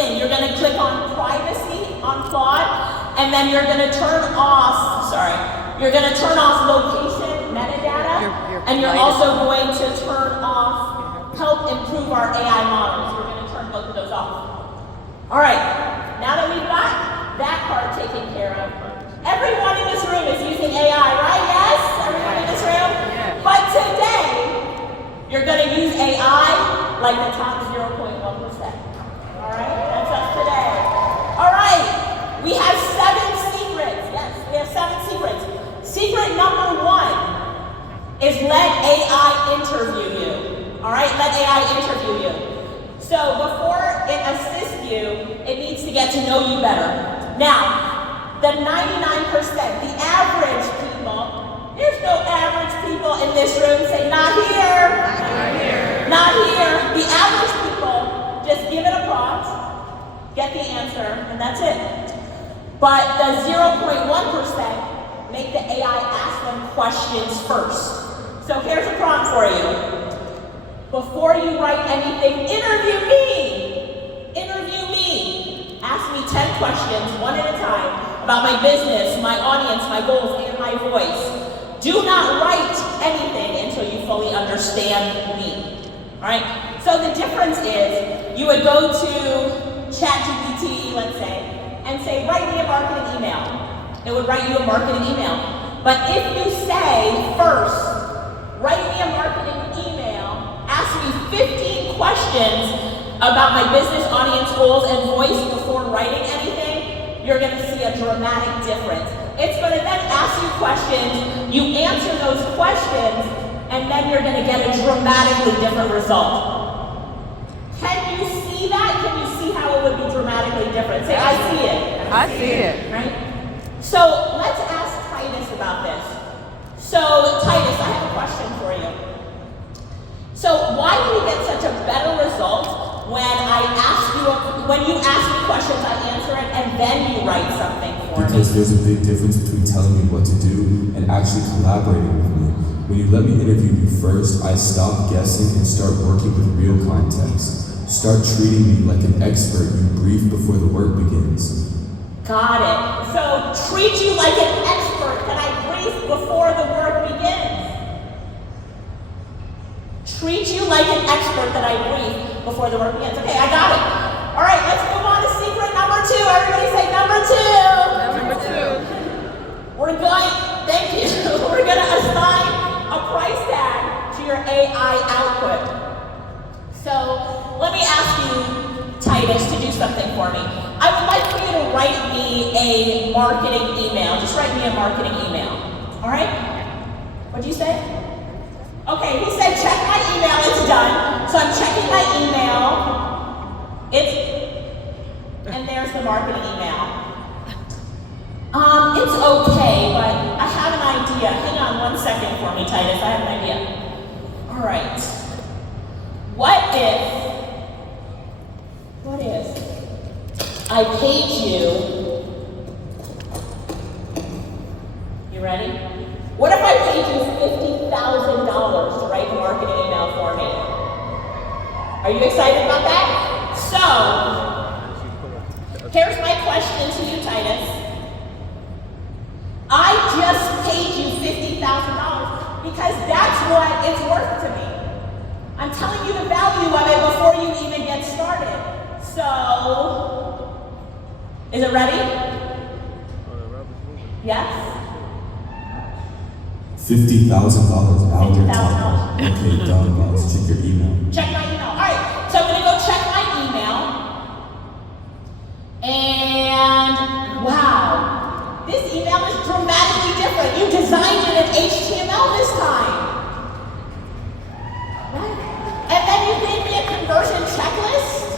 thing. You're going to click on privacy on Claude, and then you're going to turn off, location metadata, and you're also going to turn off help improve our AI models. We're going to turn both of those off. All right, now that we've got that part taken care of, everyone in this room is using AI, right? Yes? Everyone in this room? Yeah. But today, you're going to use AI like the top 0.1%. All right? That's us today. All right. We have 7 secrets. Yes, we have 7 secrets. Secret number 1 is let AI interview you. All right? Let AI interview you. So before it assists you, it needs to get to know you better. Now, the 99%, the average people, there's no average people in this room. Say, not here. Not here. Not here. The average people just give it a prompt, get the answer, and that's it. But the 0.1% make the AI ask them questions first. So here's a prompt for you. Before you write anything, interview me. Interview me. Ask me 10 questions, one at a time, about my business, my audience, my goals, and my voice. Do not write anything until you fully understand me. All right? So the difference is, you would go to ChatGPT, let's say, and say, write me a marketing email. It would write you a marketing email. But if you say first, write me a marketing email, ask me 15 questions about my business, audience, goals, and voice before writing anything, you're going to see a dramatic difference. It's going to then ask you questions, you answer those questions, and then you're going to get a dramatically different result. Can you see that? Can you see how it would be dramatically different? Say, I see it. I see it. Right? So let's ask Titus about this. So Titus, I have a question for you. So why do you get such a better result when when you ask me questions, I answer it, and then you write something for me? Because there's a big difference between telling me what to do and actually collaborating with me. When you let me interview you first, I stop guessing and start working with real context. Start treating me like an expert you brief before the work begins. Got it. So treat you like an expert that I brief before the work begins. Treat you like an expert that I brief before the work begins. Okay, I got it. All right, let's move on to secret number 2. Everybody say number 2. Number 2. We're going, thank you. We're going to assign a price tag to your AI output. So let me ask you, Titus, to do something for me. I would like for you to write me a marketing email. Just write me a marketing email. All right? What'd you say? Okay, he said check my email. It's done. So I'm checking my email. And there's the marketing email. It's okay, but I have an idea. Hang on 1 second for me, Titus. I have an idea. All right. What if I paid you ready? What if I paid you $50,000 to write the marketing email for me? Are you excited about that? So, here's my question to you, Titus. I just paid you $50,000 because that's what it's worth to me. I'm telling you the value of it before you even get started. So, is it ready? Yes? $50,000 now you're $50,000. talking. Okay, done. Let's check your email. Check my email. All right, so I'm going to go check my email. And wow, this email is dramatically different. You designed it in HTML this time. Right? And then you gave me a conversion checklist.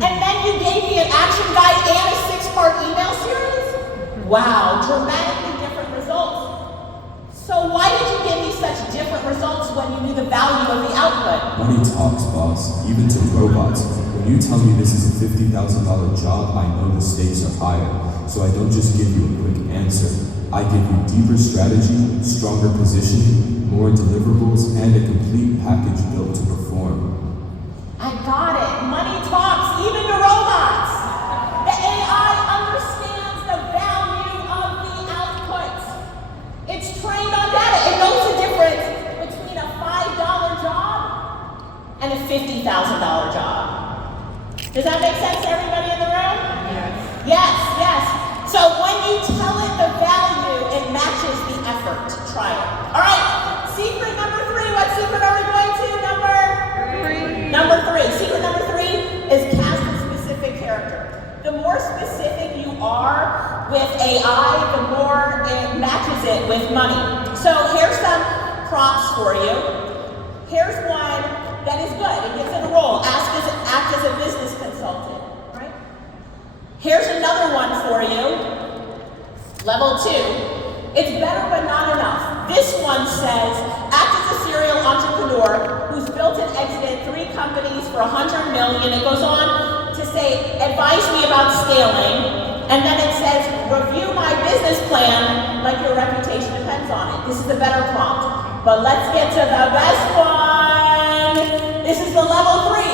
And then you gave me an action guide and a 6-part email series. Wow, dramatically different results. So why did you give me such different results when you knew the value of the output? Money talks, boss. Even to robots. When you tell me this is a $50,000 job, I know the stakes are higher. So I don't just give you a quick answer. I give you deeper strategy, stronger positioning, more deliverables, and a complete package built to perform. I got it. Money talks, even to robots. $50,000 job. Does that make sense to everybody in the room? Yes. Yes. So when you tell it the value, it matches the effort. Try it. All right. Secret number 3. What secret are we going to? Number 3. Secret number 3 is cast a specific character. The more specific you are with AI, the more it matches it with money. So here's some prompts for you. Here's one that is good. It gives it a role. Act as a business consultant. Right? Here's another one for you. Level 2. It's better but not enough. This one says, act as a serial entrepreneur who's built and exited 3 companies for $100 million. It goes on to say, advise me about scaling. And then it says, review my business plan like your reputation depends on it. This is a better prompt. But let's get to the best one. This is the level 3.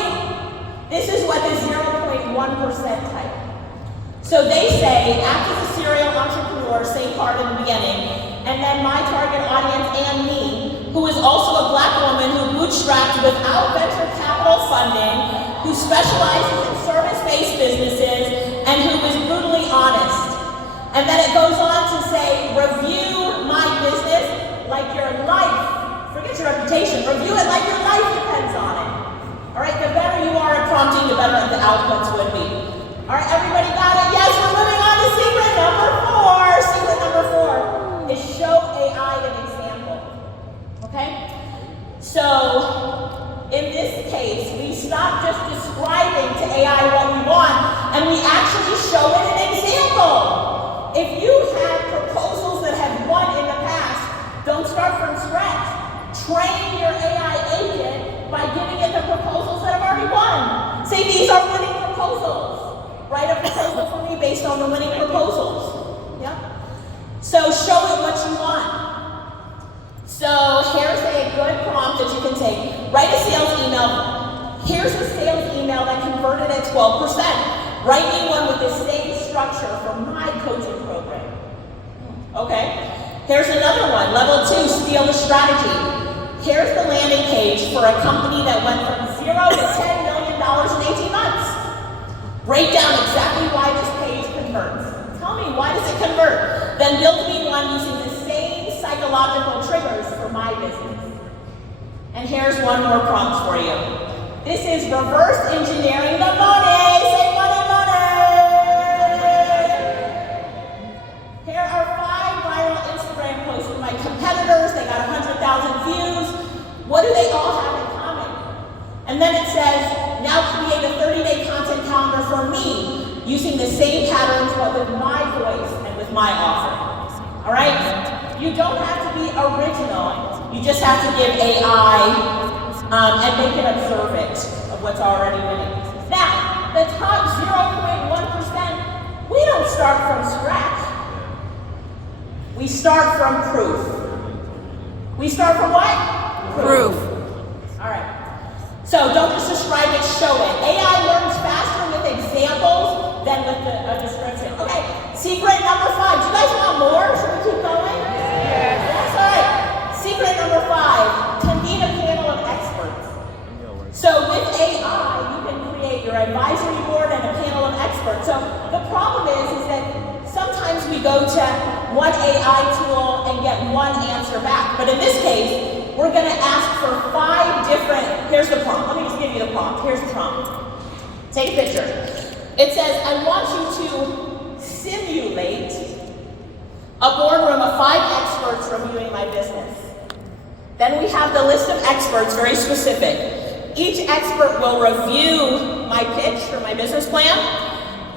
This is what is 0.1% type. So they say, act as a serial entrepreneur, same part in the beginning, and then my target audience and me, who is also a black woman who bootstrapped without venture capital funding, who specializes in service-based businesses, and who is brutally honest. And then it goes on to say, review my business like your life, forget your reputation, review it like your life depends on it. All right, the better you are at prompting, the better the outputs would be. All right, everybody got it? Yes, we're moving on to secret number 4. Secret number 4 is show AI an example. Okay? So, in this case, we stop just describing to AI what we want, and we actually show it an example. If you have proposals that have won in the past, don't start from scratch. Train your AI agent by giving it the proposals that have already won. Say, these are winning proposals. Write a proposal for me based on the winning proposals. Yeah? So show it what you want. So here's a good prompt that you can take. Write a sales email. Here's a sales email that converted at 12%. Write me one with the same structure for my coaching program. Okay? Here's another one. Level 2, steal the strategy. Here's the landing page for a company that went from 0 to $10 million in 18 months. Break down exactly why this page converts. Tell me, why does it convert? Then build me one using the same psychological triggers for my business. And here's one more prompt for you. This is reverse engineering the money. Say money, money. Here are 5 viral Instagram posts with my competitors. They got 100,000 views. What do they all have in common? And then it says, now create a 30-day content calendar for me using the same patterns but with my voice and with my offer. All right? You don't have to be original. You just have to give AI and make it observant of what's already winning. Now, the top 0.1%, we don't start from scratch. We start from proof. We start from what? Proof. All right. So don't just describe it, show it. AI learns faster with examples than with a description. Okay, secret number 5. Do you guys want more? Should we keep going? Yes. All right. Secret number 5. Convene a panel of experts. So with AI, you can create your advisory board and a panel of experts. So the problem is that sometimes we go to one AI tool and get one answer back. But in this case, we're going to ask for 5 different, here's the prompt. Let me just give you the prompt. Here's the prompt. Take a picture. It says, I want you to simulate a boardroom of 5 experts reviewing my business. Then we have the list of experts, very specific. Each expert will review my pitch for my business plan.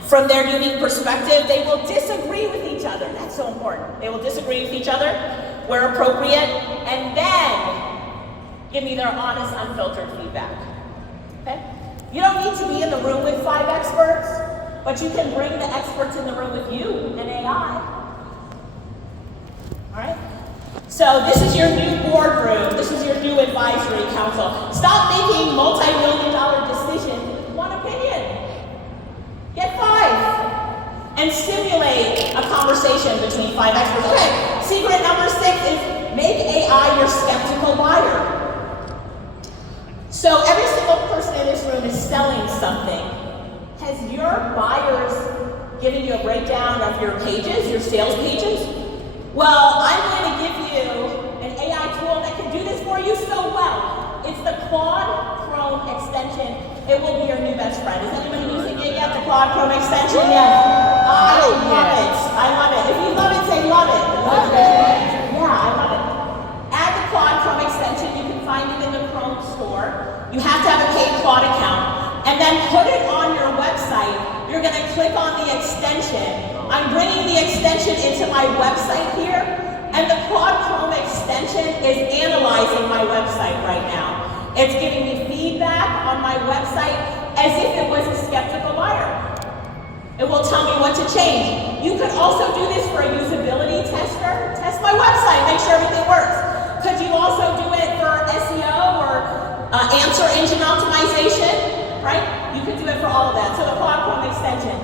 From their unique perspective, they will disagree with each other. That's so important. They will disagree with each other where appropriate, and then give me their honest, unfiltered feedback. Okay? You don't need to be in the room with 5 experts, but you can bring the experts in the room with you and AI. All right? So this is your new boardroom. This is your new advisory council. Stop making multi-million-dollar decisions with one opinion. Get 5 and simulate a conversation between 5 experts. Okay, secret number 6 is make AI your skeptical buyer. So every single person in this room is selling something. Has your buyers given you a breakdown of your pages, your sales pages? Well, I'm going to give you an AI tool that can do this for you so well. It's the Claude Chrome extension. It will be your new best friend. Is anybody using it yet, the Claude Chrome extension? Yes. I love it. I love it. If you love it, say love it. Yeah, I love it. Add the Claude Chrome extension. You can find it in the Chrome store. You have to have a paid Claude account. And then put it on your website. You're going to click on the extension. I'm bringing the extension into my website here, and the Claude Chrome extension is analyzing my website right now. It's giving me feedback on my website as if it was a skeptical buyer. It will tell me what to change. You could also do this for a usability tester. Test my website, make sure everything works. Could you also do it for SEO or answer engine optimization, right? You could do it for all of that. So the Claude Chrome extension.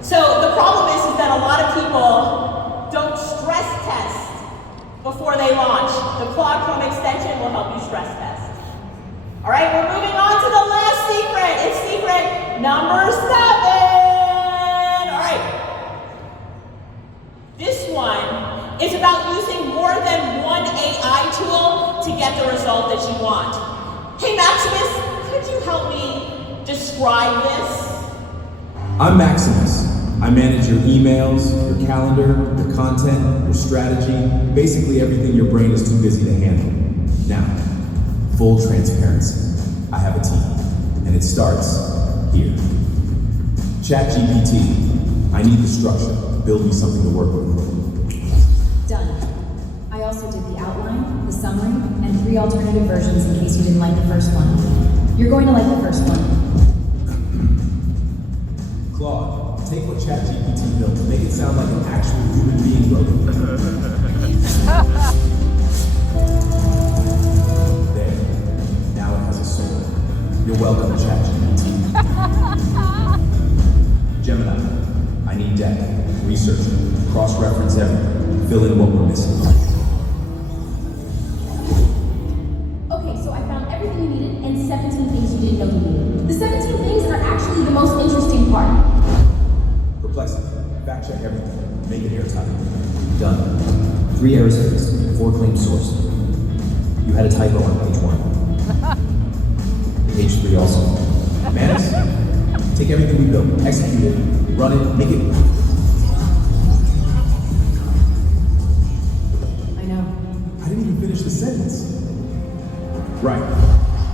So the problem is that a lot of people don't stress test before they launch. The Claude Chrome extension will help you stress test. All right, we're moving on to the last secret. It's secret number 7. All right. This one is about using more than one AI tool to get the result that you want. Hey Maximus, could you help me describe this? I'm Maximus. I manage your emails, your calendar, your content, your strategy, basically everything your brain is too busy to handle. Now, full transparency. I have a team, and it starts here. ChatGPT, I need the structure. Build me something to work with. Done. I also did the outline, the summary, and 3 alternative versions in case you didn't like the first one. You're going to like the first one. Claude, take what ChatGPT built and make it sound like an actual human being wrote it. There. Now it has a soul. You're welcome, ChatGPT. Gemini, I need data, research, cross-reference everything, fill in what we're missing. Okay, so I found everything you needed and 17 things you didn't know you needed. The 17 things are actually the most interesting part. Perplexity, fact check everything, make it airtight. Done. 3 errors fixed, 4 claims sourced. You had a typo on page 1. Page 3 also. Manus, take everything we built, execute it, run it, make it. I know. I didn't even finish the sentence. Right.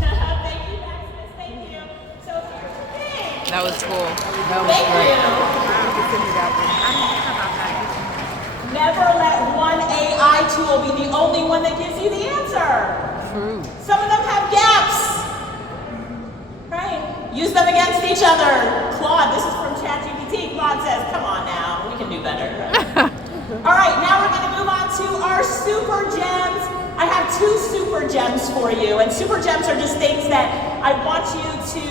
Thank you, Maximus. Thank you. So here's the thing. That was cool. That was Thank great. you. Never let one AI tool be the only one that gives you the answer. True. Some of them have gaps. Right? Use them against each other. Claude, this is from ChatGPT. Claude says, come on now, we can do better. All right, now we're going to move on to our super gems. I have 2 super gems for you, and super gems are just things that I want you to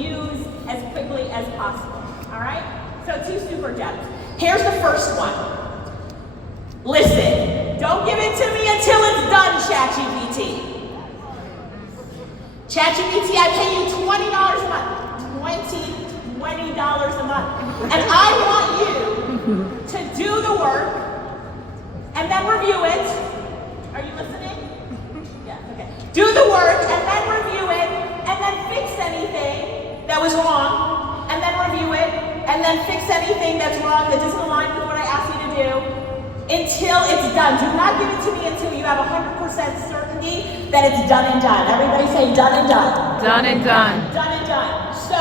use as quickly as possible. All right? So 2 super gems. Here's the first one. Listen, don't give it to me until it's done, ChatGPT. ChatGPT, I pay you $20 a month. $20 a month. And I want you to do the work and then review it. Are you listening? Yeah, okay. Do the work and then review it and then fix anything that was wrong and then review it and then fix anything that's wrong that doesn't align with what I asked you to do until it's done. Do not give it to me until you have 100% certainty that it's done and done. Everybody say done and done. Done and done. Done and done. So,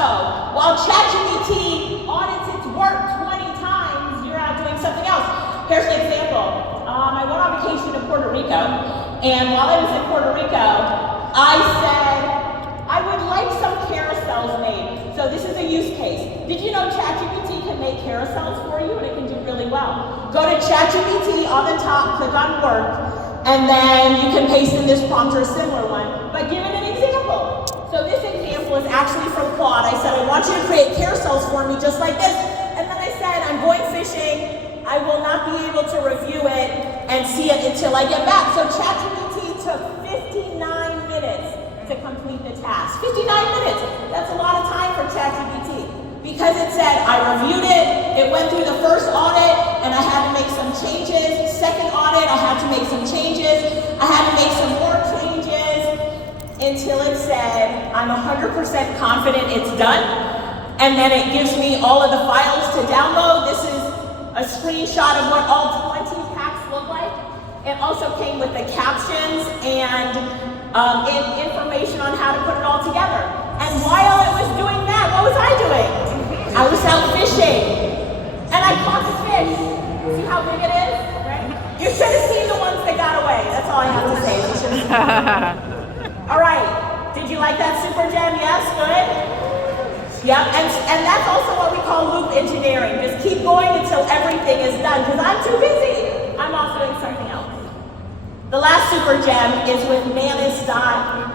while ChatGPT audits its work 20 times, you're out doing something else. Here's an example. I went on vacation in Puerto Rico, and while I was in Puerto Rico, I said, I would like some carousels made. So this is a use case. Did you know ChatGPT can make carousels for you, and it can do really well? Go to ChatGPT on the top, click on work, and then you can paste in this prompt or a similar one, but give it an example. So this example is actually from Claude. I said, I want you to create carousels for me just like this. And then I said, I'm going fishing. I will not be able to review it and see it until I get back. So ChatGPT took 59 minutes to complete the task. 59 minutes, that's a lot of time for ChatGPT. Because it said, I reviewed it, it went through the first audit, and I had to make some changes. Second audit, I had to make some changes. I had to make some more changes until it said, I'm 100% confident it's done. And then it gives me all of the files to download. This is a screenshot of what all 20 packs look like. It also came with the captions and information on how to put it all together. And while it was doing that, what was I doing? I was out fishing. And I caught the fish. See how big it is? Right? You should have seen the ones that got away. That's all I have to say. You should have seen. All right. Did you like that super gem? Yes? Good? Yep. And that's also what we call loop engineering. Just keep going until everything is done. Because I'm too busy. I'm off doing something else. The last super gem is with Manus.im.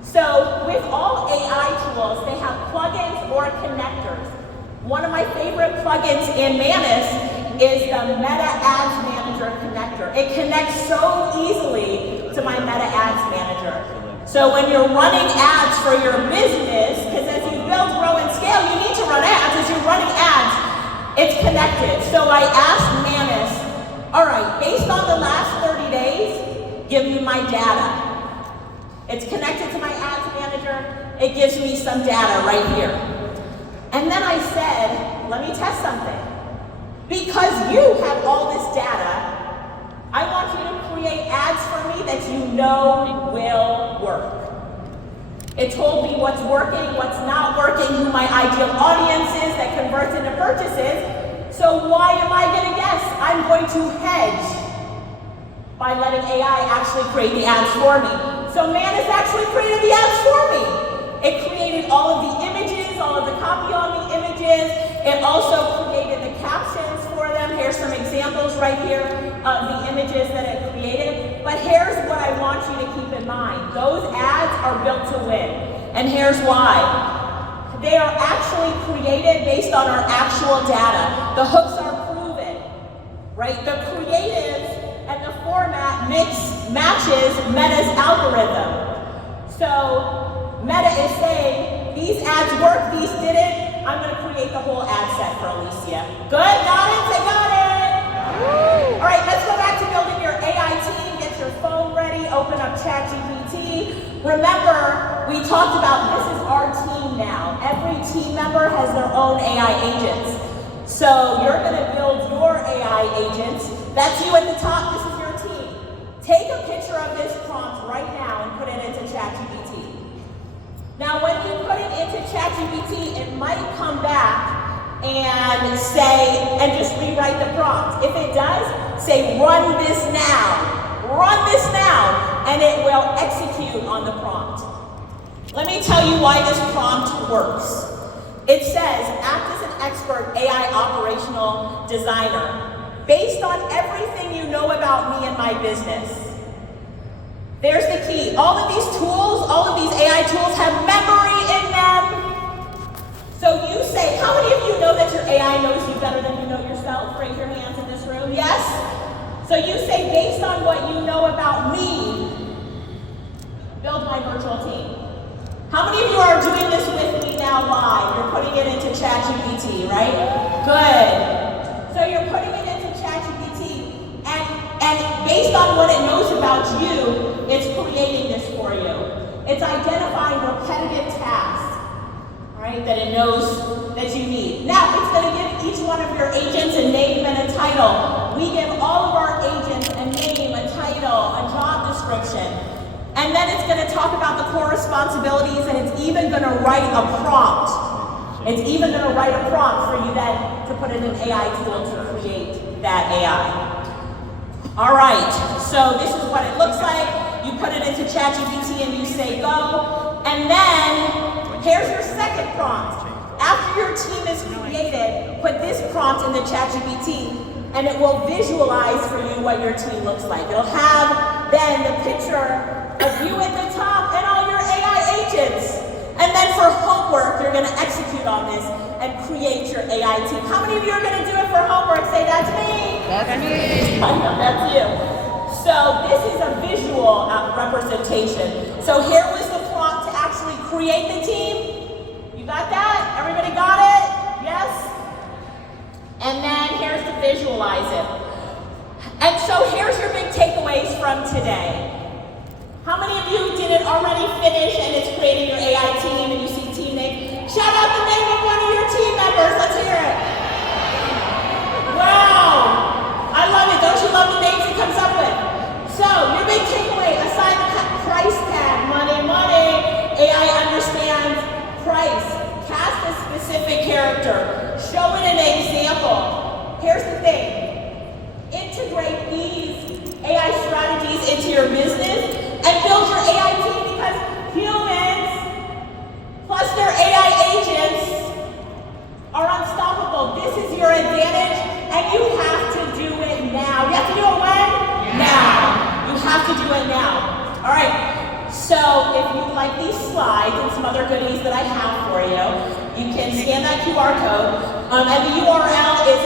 So with all AI tools, they have plugins or connectors. One of my favorite plugins in Manus is the Meta Ads Manager connector. It connects so easily to my Meta Ads Manager. So when you're running ads for your business, because as you build, grow, and scale, you need to run ads. As you're running ads, it's connected. So I asked Manus, all right, based on the last 30 days, give me my data. It's connected to my ads manager. It gives me some data right here. And then I said, let me test something. Because you have all this data, I want you to create ads for me that you know will work. It told me what's working, what's not working, who my ideal audience is that converts into purchases. So why am I gonna guess? I'm going to hedge by letting AI actually create the ads for me. So Manus actually created the ads for me. It created all of the images, all of the copy on the images. It also created the captions for them. Here's some examples right here of the images that it created. But here's what I want you to keep in mind. Those ads are built to win. And here's why. They are actually created based on our actual data. The hooks are proven, right? The creative and the format matches Meta's algorithm. So Meta is saying, these ads work, these didn't. I'm gonna create the whole ad set for Alicia. Good, got it, say got it. All right, let's go back to building your AI team. Get your phone ready, open up ChatGPT. Remember, we talked about this is our team now. Every team member has their own AI agents. So you're gonna build your AI agents. That's you at the top, this is your team. Take a picture of this prompt right now and put it into ChatGPT. Now when you put it into ChatGPT, it might come back and say, and just rewrite the prompt. If it does, say run this now, and it will execute on the prompt. Let me tell you why this prompt works. It says, act as an expert AI operational designer. Based on everything you know about me and my business. There's the key. All of these tools, all of these AI tools have memory in them. So you say, how many of you know that your AI knows you better than you know yourself? Raise your hands in this room. Yes? So you say, based on what you know about me, build my virtual team. How many of you are doing this with me now live? You're putting it into ChatGPT, right? Good. So you're putting it into ChatGPT, and based on what it knows about you, it's creating this for you. It's identifying repetitive tasks, right, that it knows that you need. Now, it's going to give each one of your agents a name and a title. We give all of our agents a name, a title, a job description. And then it's going to talk about the core responsibilities, and it's even going to write a prompt. It's even going to write a prompt for you then to put in an AI tool to create that AI. All right, so this is what it looks like. You put it into ChatGPT and you say go. And then here's your second prompt. After your team is created, put this prompt into ChatGPT and it will visualize for you what your team looks like. It'll have then the picture of you at the top and all your AI agents. And then for homework, you're gonna execute on this and create your AI team. How many of you are gonna do it for homework? Say, that's me. That's me. I know, that's you. So this is a visual So here was the prompt to actually create the team. You got that? Everybody got it? Yes? And then here's to visualize it. And so here's your big takeaways from today. How many of you did it already finish and it's creating your AI team and you see team name? Shout out the name of one of your team members. Let's hear it. Wow. I love it. Don't you love the names it comes up with? So your big takeaway, assign the price tag, money. AI understands price. Cast a specific character. Show it an example. Here's the thing. Integrate these AI strategies into your business and build your AI team, because humans plus their AI agents are unstoppable. This is your advantage, and you have to do it now. You have to do it when? Now. You have to do it now. All right. So if you like these slides and some other goodies that I have for you, you can scan that QR code, and the URL is